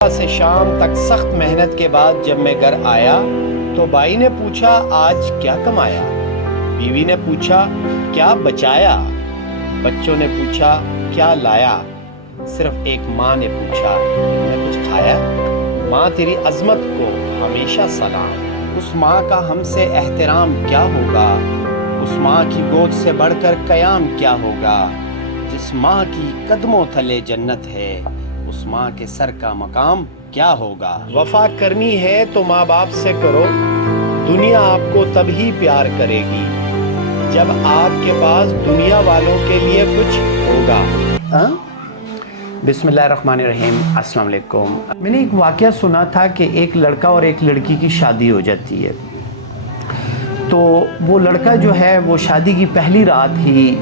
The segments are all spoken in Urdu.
سے شام تک سخت محنت کے بعد جب میں گھر آیا تو بھائی نے پوچھا آج کیا کمایا، بیوی نے پوچھا کیا بچایا، بچوں نے پوچھا کیا لایا، صرف ایک ماں نے پوچھا تم نے کچھ کھایا۔ ماں تیری عظمت کو ہمیشہ سلام، اس ماں کا ہم سے احترام کیا ہوگا، اس ماں کی گود سے بڑھ کر قیام کیا ہوگا، جس ماں کی قدموں تلے جنت ہے اس ماں کے سر کا مقام کیا ہوگا۔ وفا کرنی ہے تو ماں باپ سے کرو، دنیا آپ کو تب ہی پیار کرے گی جب آپ کے پاس دنیا والوں کے لیے کچھ ہوگا۔ بسم اللہ الرحمن الرحیم، السلام علیکم۔ میں نے ایک واقعہ سنا تھا کہ ایک لڑکا اور ایک لڑکی کی شادی ہو جاتی ہے، تو وہ لڑکا جو ہے وہ شادی کی پہلی رات ہی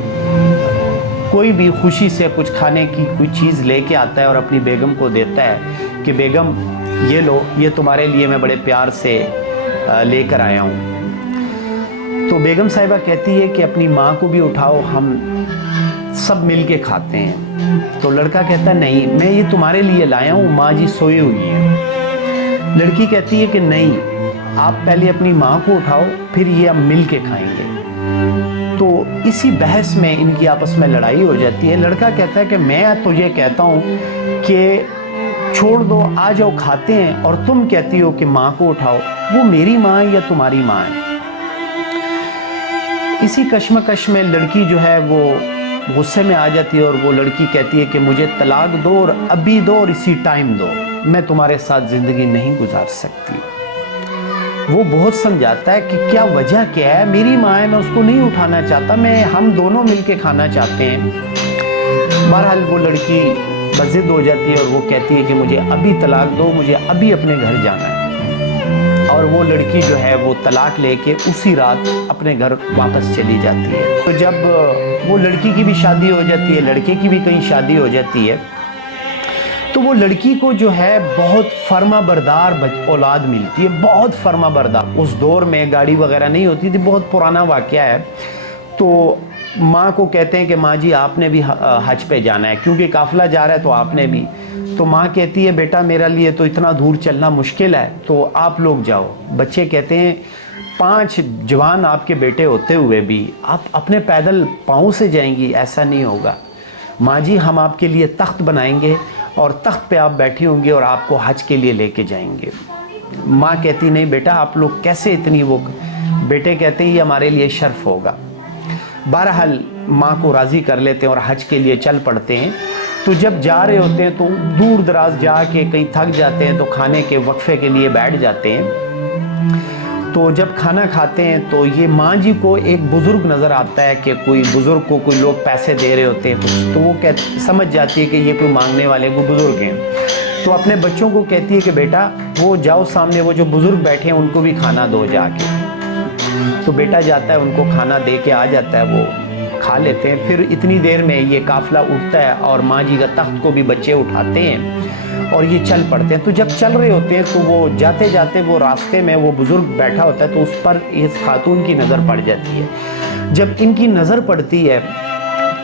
کوئی بھی خوشی سے کچھ کھانے کی کوئی چیز لے کے آتا ہے اور اپنی بیگم کو دیتا ہے کہ بیگم یہ لو، یہ تمہارے لیے میں بڑے پیار سے لے کر آیا ہوں۔ تو بیگم صاحبہ کہتی ہے کہ اپنی ماں کو بھی اٹھاؤ، ہم سب مل کے کھاتے ہیں۔ تو لڑکا کہتا ہے نہیں، میں یہ تمہارے لیے لایا ہوں، ماں جی سوئی ہوئی ہیں۔ لڑکی کہتی ہے کہ نہیں، آپ پہلے اپنی ماں کو اٹھاؤ پھر یہ ہم مل کے کھائیں گے۔ تو اسی بحث میں ان کی آپس میں لڑائی ہو جاتی ہے۔ لڑکا کہتا ہے کہ میں تجھے کہتا ہوں کہ چھوڑ دو، آ جاؤ کھاتے ہیں، اور تم کہتی ہو کہ ماں کو اٹھاؤ، وہ میری ماں یا تمہاری ماں ہے؟ اسی کشمکش میں لڑکی جو ہے وہ غصے میں آ جاتی ہے اور وہ لڑکی کہتی ہے کہ مجھے طلاق دو اور ابھی دو اور اسی ٹائم دو، میں تمہارے ساتھ زندگی نہیں گزار سکتی۔ وہ بہت سمجھاتا ہے کہ کیا وجہ کیا ہے، میری ماں ہے، میں اس کو نہیں اٹھانا چاہتا، ہم دونوں مل کے کھانا چاہتے ہیں۔ بہرحال وہ لڑکی بضد ہو جاتی ہے اور وہ کہتی ہے کہ مجھے ابھی طلاق دو، مجھے ابھی اپنے گھر جانا ہے، اور وہ لڑکی جو ہے وہ طلاق لے کے اسی رات اپنے گھر واپس چلی جاتی ہے۔ تو جب وہ لڑکی کی بھی شادی ہو جاتی ہے، لڑکے کی بھی کہیں شادی ہو جاتی ہے، تو وہ لڑکی کو جو ہے بہت فرما بردار اولاد ملتی ہے، بہت فرما بردار۔ اس دور میں گاڑی وغیرہ نہیں ہوتی تھی، بہت پرانا واقعہ ہے۔ تو ماں کو کہتے ہیں کہ ماں جی آپ نے بھی حج پہ جانا ہے، کیونکہ قافلہ جا رہا ہے تو آپ نے بھی۔ تو ماں کہتی ہے بیٹا میرے لیے تو اتنا دور چلنا مشکل ہے، تو آپ لوگ جاؤ۔ بچے کہتے ہیں 5 جوان آپ کے بیٹے ہوتے ہوئے بھی آپ اپنے پیدل پاؤں سے جائیں گی، ایسا نہیں ہوگا۔ ماں جی ہم آپ کے لیے تخت بنائیں گے اور تخت پہ آپ بیٹھی ہوں گی اور آپ کو حج کے لیے لے کے جائیں گے۔ ماں کہتی نہیں بیٹا آپ لوگ کیسے اتنی وہ، بیٹے کہتے ہیں یہ ہمارے لیے شرف ہوگا۔ بہرحال ماں کو راضی کر لیتے ہیں اور حج کے لیے چل پڑتے ہیں۔ تو جب جا رہے ہوتے ہیں تو دور دراز جا کے کہیں تھک جاتے ہیں تو کھانے کے وقفے کے لیے بیٹھ جاتے ہیں۔ تو جب کھانا کھاتے ہیں تو یہ ماں جی کو ایک بزرگ نظر آتا ہے کہ کوئی بزرگ کو کوئی لوگ پیسے دے رہے ہوتے ہیں، تو وہ سمجھ جاتی ہے کہ یہ کوئی مانگنے والے کو بزرگ ہیں۔ تو اپنے بچوں کو کہتی ہے کہ بیٹا وہ جاؤ سامنے وہ جو بزرگ بیٹھے ہیں ان کو بھی کھانا دو جا کے۔ تو بیٹا جاتا ہے ان کو کھانا دے کے آ جاتا ہے، وہ کھا لیتے ہیں۔ پھر اتنی دیر میں یہ قافلہ اٹھتا ہے اور ماں جی کا تخت کو بھی بچے اٹھاتے ہیں اور یہ چل پڑتے ہیں۔ تو جب چل رہے ہوتے ہیں تو وہ جاتے جاتے وہ راستے میں وہ بزرگ بیٹھا ہوتا ہے تو اس پر اس خاتون کی نظر پڑ جاتی ہے۔ جب ان کی نظر پڑتی ہے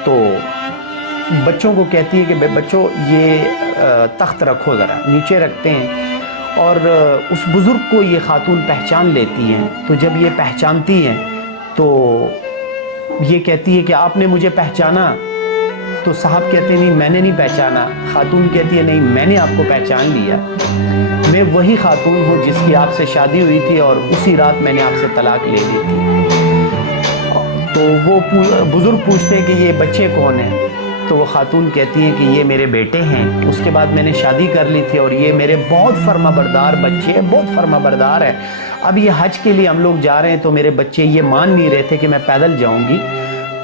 تو بچوں کو کہتی ہے کہ بچوں یہ تخت رکھو، ذرا نیچے رکھتے ہیں، اور اس بزرگ کو یہ خاتون پہچان لیتی ہیں۔ تو جب یہ پہچانتی ہیں تو یہ کہتی ہے کہ آپ نے مجھے پہچانا؟ تو صاحب کہتے ہیں نہیں میں نے نہیں پہچانا۔ خاتون کہتی ہے نہیں میں نے آپ کو پہچان لیا، میں وہی خاتون ہوں جس کی آپ سے شادی ہوئی تھی اور اسی رات میں نے آپ سے طلاق لے لی تھی۔ تو وہ بزرگ پوچھتے ہیں کہ یہ بچے کون ہیں؟ تو وہ خاتون کہتی ہے کہ یہ میرے بیٹے ہیں، اس کے بعد میں نے شادی کر لی تھی اور یہ میرے بہت فرما بردار بچے ہیں، بہت فرما بردار ہے۔ اب یہ حج کے لیے ہم لوگ جا رہے ہیں تو میرے بچے یہ مان نہیں رہے تھے کہ میں پیدل جاؤں گی،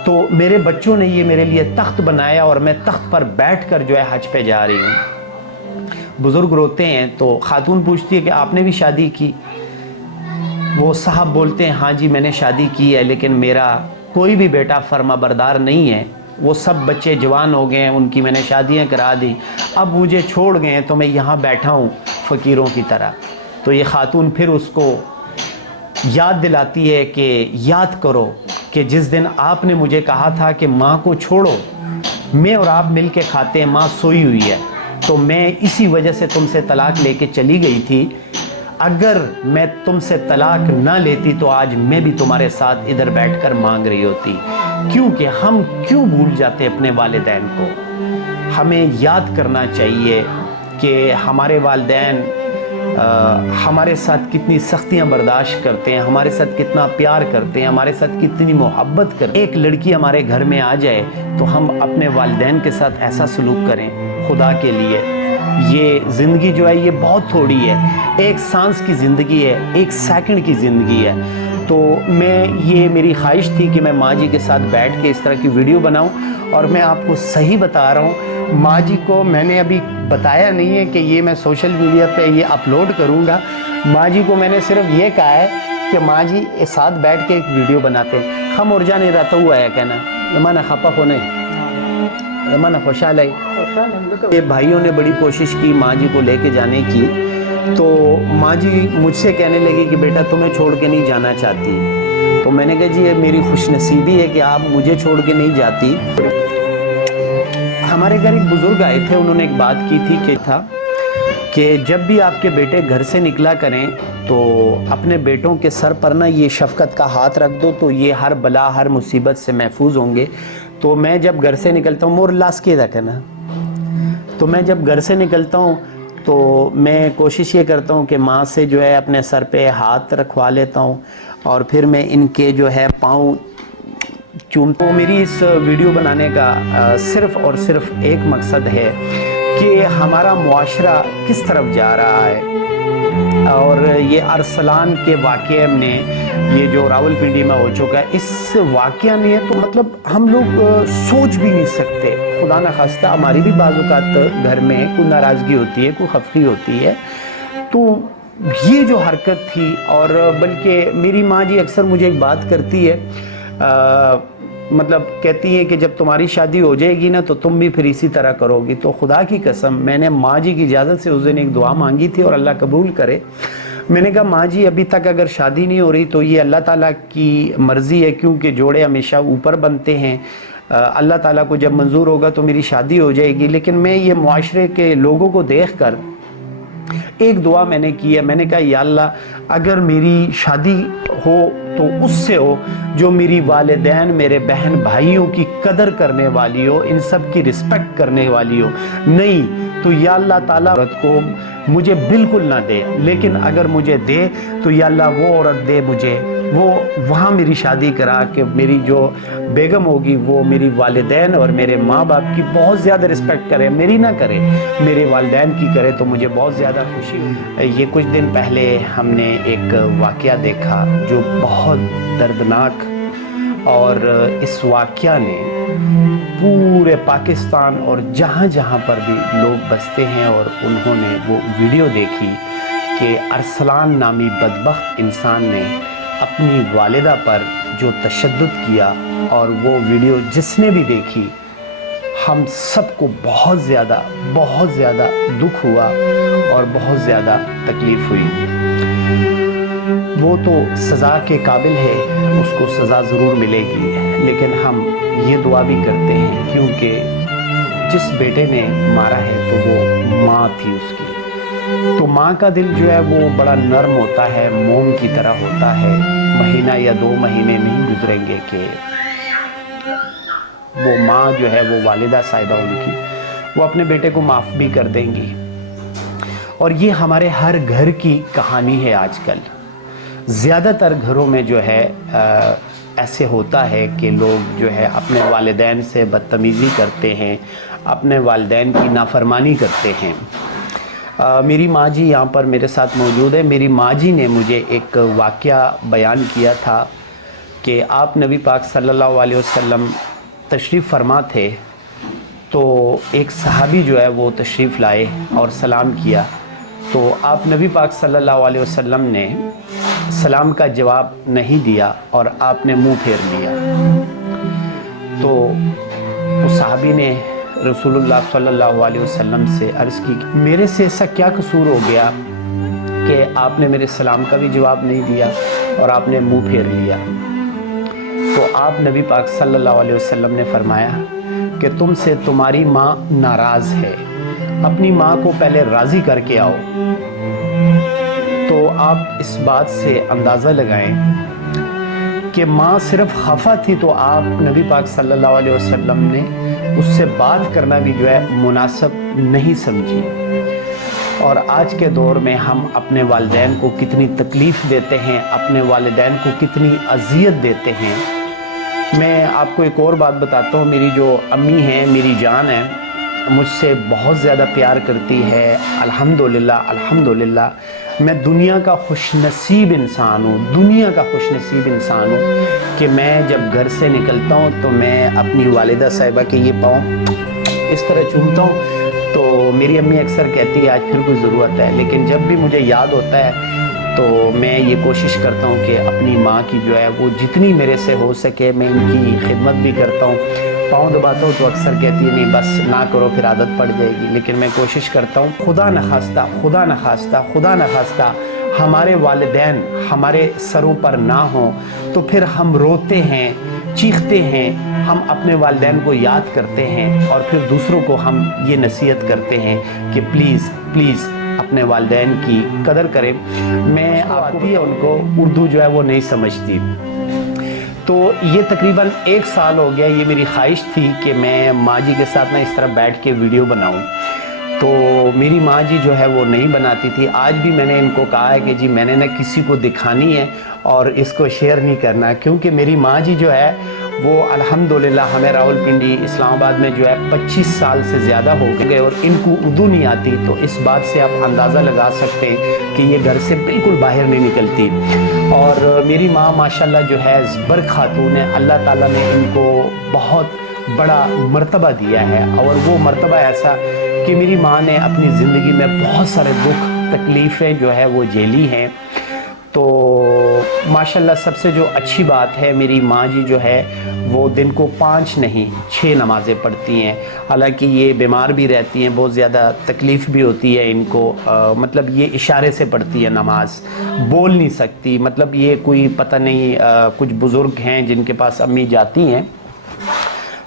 تو میرے بچوں نے یہ میرے لیے تخت بنایا اور میں تخت پر بیٹھ کر جو ہے حج پہ جا رہی ہوں۔ بزرگ روتے ہیں تو خاتون پوچھتی ہے کہ آپ نے بھی شادی کی؟ وہ صاحب بولتے ہیں ہاں جی میں نے شادی کی ہے، لیکن میرا کوئی بھی بیٹا فرما بردار نہیں ہے، وہ سب بچے جوان ہو گئے ہیں، ان کی میں نے شادیاں کرا دی، اب مجھے چھوڑ گئے ہیں تو میں یہاں بیٹھا ہوں فقیروں کی طرح۔ تو یہ خاتون پھر اس کو یاد دلاتی ہے کہ یاد کرو کہ جس دن آپ نے مجھے کہا تھا کہ ماں کو چھوڑو، میں اور آپ مل کے کھاتے ہیں، ماں سوئی ہوئی ہے، تو میں اسی وجہ سے تم سے طلاق لے کے چلی گئی تھی. اگر میں تم سے طلاق نہ لیتی تو آج میں بھی تمہارے ساتھ ادھر بیٹھ کر مانگ رہی ہوتی. کیونکہ ہم کیوں بھول جاتے اپنے والدین کو؟ ہمیں یاد کرنا چاہیے کہ ہمارے والدین ہمارے ساتھ کتنی سختیاں برداشت کرتے ہیں، ہمارے ساتھ کتنا پیار کرتے ہیں، ہمارے ساتھ کتنی محبت کرتے ہیں. ایک لڑکی ہمارے گھر میں آ جائے تو ہم اپنے والدین کے ساتھ ایسا سلوک کریں. خدا کے لیے یہ زندگی جو ہے یہ بہت تھوڑی ہے، ایک سانس کی زندگی ہے، ایک سیکنڈ کی زندگی ہے. تو یہ میری خواہش تھی کہ میں ماں جی کے ساتھ بیٹھ کے اس طرح کی ویڈیو بناؤں. اور میں آپ کو صحیح بتا رہا ہوں، ماں جی کو میں نے ابھی بتایا نہیں ہے کہ یہ میں سوشل میڈیا پہ یہ اپلوڈ کروں گا. ماں جی کو میں نے صرف یہ کہا ہے کہ ماں جی ساتھ بیٹھ کے ایک ویڈیو بناتے ہیں. ہم اور جانے رہتا ہوا ہے کہنا مانا خپا ہونے مانا خوشحال ہے. یہ بھائیوں نے بڑی کوشش کی ماں جی کو لے کے جانے کی، تو ماں جی مجھ سے کہنے لگی کہ بیٹا تمہیں چھوڑ کے نہیں جانا چاہتی. تو میں نے کہا جی یہ میری خوش نصیبی ہے کہ آپ مجھے چھوڑ کے نہیں جاتی. ہمارے گھر ایک بزرگ آئے تھے، انہوں نے ایک بات کی تھی کہ جب بھی آپ کے بیٹے گھر سے نکلا کریں تو اپنے بیٹوں کے سر پر نا یہ شفقت کا ہاتھ رکھ دو تو یہ ہر بلا ہر مصیبت سے محفوظ ہوں گے. تو میں جب گھر سے نکلتا ہوں مور لاس کے رکھا نا، تو میں جب گھر سے نکلتا ہوں تو میں کوشش یہ کرتا ہوں کہ ماں سے جو ہے اپنے سر پہ ہاتھ رکھوا لیتا ہوں اور پھر میں ان کے جو ہے پاؤں چومتا ہوں. میری اس ویڈیو بنانے کا صرف اور صرف ایک مقصد ہے کہ ہمارا معاشرہ کس طرف جا رہا ہے. اور یہ ارسلان کے واقعے نے یہ جو راول پنڈی میں ہو چکا ہے، اس واقعہ نے تو مطلب ہم لوگ سوچ بھی نہیں سکتے. خدا نخواستہ ہماری بھی بعض اوقات گھر میں کوئی ناراضگی ہوتی ہے، کوئی خفگی ہوتی ہے. تو یہ جو حرکت تھی، اور بلکہ میری ماں جی اکثر مجھے ایک بات کرتی ہے، مطلب کہتی ہے کہ جب تمہاری شادی ہو جائے گی نا تو تم بھی پھر اسی طرح کرو گی. تو خدا کی قسم میں نے ماں جی کی اجازت سے اس دن ایک دعا مانگی تھی اور اللہ قبول کرے. میں نے کہا ماں جی ابھی تک اگر شادی نہیں ہو رہی تو یہ اللہ تعالیٰ کی مرضی ہے، کیونکہ جوڑے ہمیشہ اوپر بنتے ہیں. اللہ تعالیٰ کو جب منظور ہوگا تو میری شادی ہو جائے گی. لیکن میں یہ معاشرے کے لوگوں کو دیکھ کر ایک دعا میں نے کی ہے. میں نے کہا یا اللہ اگر میری شادی ہو تو اس سے ہو جو میری والدین میرے بہن بھائیوں کی قدر کرنے والی ہو، ان سب کی رسپیکٹ کرنے والی ہو. نہیں تو یا اللہ تعالیٰ عورت کو مجھے بالکل نہ دے، لیکن اگر مجھے دے تو یا اللہ وہ عورت دے مجھے، وہ وہاں میری شادی کرا کہ میری جو بیگم ہوگی وہ میری والدین اور میرے ماں باپ کی بہت زیادہ رسپیکٹ کرے، میری نہ کرے، میرے والدین کی کرے تو مجھے بہت زیادہ خوشی ہوگی. یہ کچھ دن پہلے ہم نے ایک واقعہ دیکھا جو بہت دردناک، اور اس واقعہ نے پورے پاکستان اور جہاں جہاں پر بھی لوگ بستے ہیں، اور انہوں نے وہ ویڈیو دیکھی کہ ارسلان نامی بدبخت انسان نے اپنی والدہ پر جو تشدد کیا. اور وہ ویڈیو جس نے بھی دیکھی ہم سب کو بہت زیادہ دکھ ہوا اور بہت زیادہ تکلیف ہوئی. وہ تو سزا کے قابل ہے، اس کو سزا ضرور ملے گی، لیکن ہم یہ دعا بھی کرتے ہیں کیونکہ جس بیٹے نے مارا ہے تو وہ ماں تھی اس کی. تو ماں کا دل جو ہے وہ بڑا نرم ہوتا ہے، موم کی طرح ہوتا ہے. مہینہ یا 2 مہینے نہیں گزریں گے کہ وہ ماں جو ہے وہ والدہ صاحبہ ان کی، وہ اپنے بیٹے کو معاف بھی کر دیں گی. اور یہ ہمارے ہر گھر کی کہانی ہے. آج کل زیادہ تر گھروں میں جو ہے ایسے ہوتا ہے کہ لوگ جو ہے اپنے والدین سے بدتمیزی کرتے ہیں، اپنے والدین کی نافرمانی کرتے ہیں. میری ماں جی یہاں پر میرے ساتھ موجود ہے. میری ماں جی نے مجھے ایک واقعہ بیان کیا تھا کہ آپ نبی پاک صلی اللہ علیہ وسلم تشریف فرما تھے تو ایک صحابی جو ہے وہ تشریف لائے اور سلام کیا. تو آپ نبی پاک صلی اللہ علیہ وسلم نے سلام کا جواب نہیں دیا اور آپ نے منہ پھیر لیا. تو اس صحابی نے رسول اللہ صلی اللہ علیہ وسلم سے عرض کی میرے سے ایسا کیا قصور ہو گیا کہ آپ نے میرے سلام کا بھی جواب نہیں دیا اور آپ نے منہ پھیر لیا. تو آپ نبی پاک صلی اللہ علیہ وسلم نے فرمایا کہ تم سے تمہاری ماں ناراض ہے اپنی ماں کو پہلے راضی کر کے آؤ، تو آپ اس بات سے اندازہ لگائیں کہ ماں صرف خفا تھی تو آپ نبی پاک صلی اللہ علیہ وسلم نے اس سے بات کرنا بھی جو ہے مناسب نہیں سمجھی۔ اور آج کے دور میں ہم اپنے والدین کو کتنی تکلیف دیتے ہیں، اپنے والدین کو کتنی اذیت دیتے ہیں۔ میں آپ کو ایک اور بات بتاتا ہوں، میری جو امی ہیں، میری جان ہے، مجھ سے بہت زیادہ پیار کرتی ہے، الحمدللہ الحمدللہ۔ میں دنیا کا خوش نصیب انسان ہوں، دنیا کا خوش نصیب انسان ہوں کہ میں جب گھر سے نکلتا ہوں تو میں اپنی والدہ صاحبہ کے یہ پاؤں اس طرح چومتا ہوں، تو میری امی اکثر کہتی ہے آج پھر کوئی ضرورت ہے، لیکن جب بھی مجھے یاد ہوتا ہے تو میں یہ کوشش کرتا ہوں کہ اپنی ماں کی جو ہے وہ جتنی میرے سے ہو سکے میں ان کی خدمت بھی کرتا ہوں۔ پاؤں دباتا ہوں تو اکثر کہتی ہے نہیں بس نہ کرو پھر عادت پڑ جائے گی، لیکن میں کوشش کرتا ہوں۔ خدا نخواستہ خدا نخواستہ خدا نخواستہ ہمارے والدین ہمارے سروں پر نہ ہوں تو پھر ہم روتے ہیں، چیختے ہیں، ہم اپنے والدین کو یاد کرتے ہیں اور پھر دوسروں کو ہم یہ نصیحت کرتے ہیں کہ پلیز پلیز اپنے والدین کی قدر کریں۔ میں آپ کو ان کو اردو جو ہے وہ نہیں سمجھتی، تو یہ تقریباً 1 سال ہو گیا، یہ میری خواہش تھی کہ میں ماں جی کے ساتھ اس طرح بیٹھ کے ویڈیو بناؤں، تو میری ماں جی جو ہے وہ نہیں بناتی تھی۔ آج بھی میں نے ان کو کہا ہے کہ جی میں نے نہ کسی کو دکھانی ہے اور اس کو شیئر نہیں کرنا، کیونکہ میری ماں جی جو ہے وہ الحمدللہ ہمیں راولپنڈی اسلام آباد میں جو ہے 25 سال سے زیادہ ہو گئے اور ان کو اردو نہیں آتی، تو اس بات سے آپ اندازہ لگا سکتے ہیں کہ یہ گھر سے بالکل باہر نہیں نکلتی۔ اور میری ماں ماشاءاللہ جو ہے زبر خاتون ہے، اللہ تعالیٰ نے ان کو بہت بڑا مرتبہ دیا ہے، اور وہ مرتبہ ایسا کہ میری ماں نے اپنی زندگی میں بہت سارے دکھ تکلیفیں جو ہے وہ جھیلی ہیں۔ تو ماشاءاللہ سب سے جو اچھی بات ہے، میری ماں جی جو ہے وہ دن کو 5 نہیں 6 نمازیں پڑھتی ہیں، حالانکہ یہ بیمار بھی رہتی ہیں، بہت زیادہ تکلیف بھی ہوتی ہے ان کو، مطلب یہ اشارے سے پڑھتی ہے نماز، بول نہیں سکتی، مطلب یہ کوئی پتہ نہیں، کچھ بزرگ ہیں جن کے پاس امی جاتی ہیں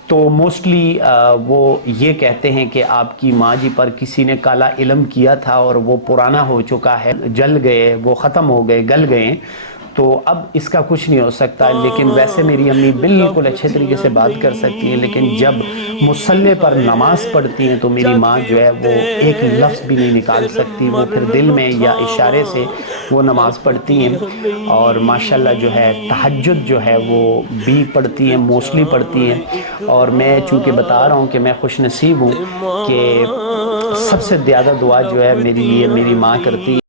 تو موسٹلی وہ یہ کہتے ہیں کہ آپ کی ماں جی پر کسی نے کالا علم کیا تھا اور وہ پرانا ہو چکا ہے، جل گئے، وہ ختم ہو گئے، گل گئے، تو اب اس کا کچھ نہیں ہو سکتا۔ لیکن ویسے میری امی بالکل اچھے طریقے سے بات کر سکتی ہیں، لیکن جب مصلی پر نماز پڑھتی ہیں تو میری ماں جو ہے وہ ایک لفظ بھی نہیں نکال سکتی، وہ پھر دل میں یا اشارے سے وہ نماز پڑھتی ہیں۔ اور ماشاءاللہ جو ہے تہجد جو ہے وہ بھی پڑھتی ہیں، موسٹلی پڑھتی ہیں، اور میں چونکہ بتا رہا ہوں کہ میں خوش نصیب ہوں کہ سب سے زیادہ دعا جو ہے میری لیے میری ماں کرتی ہے۔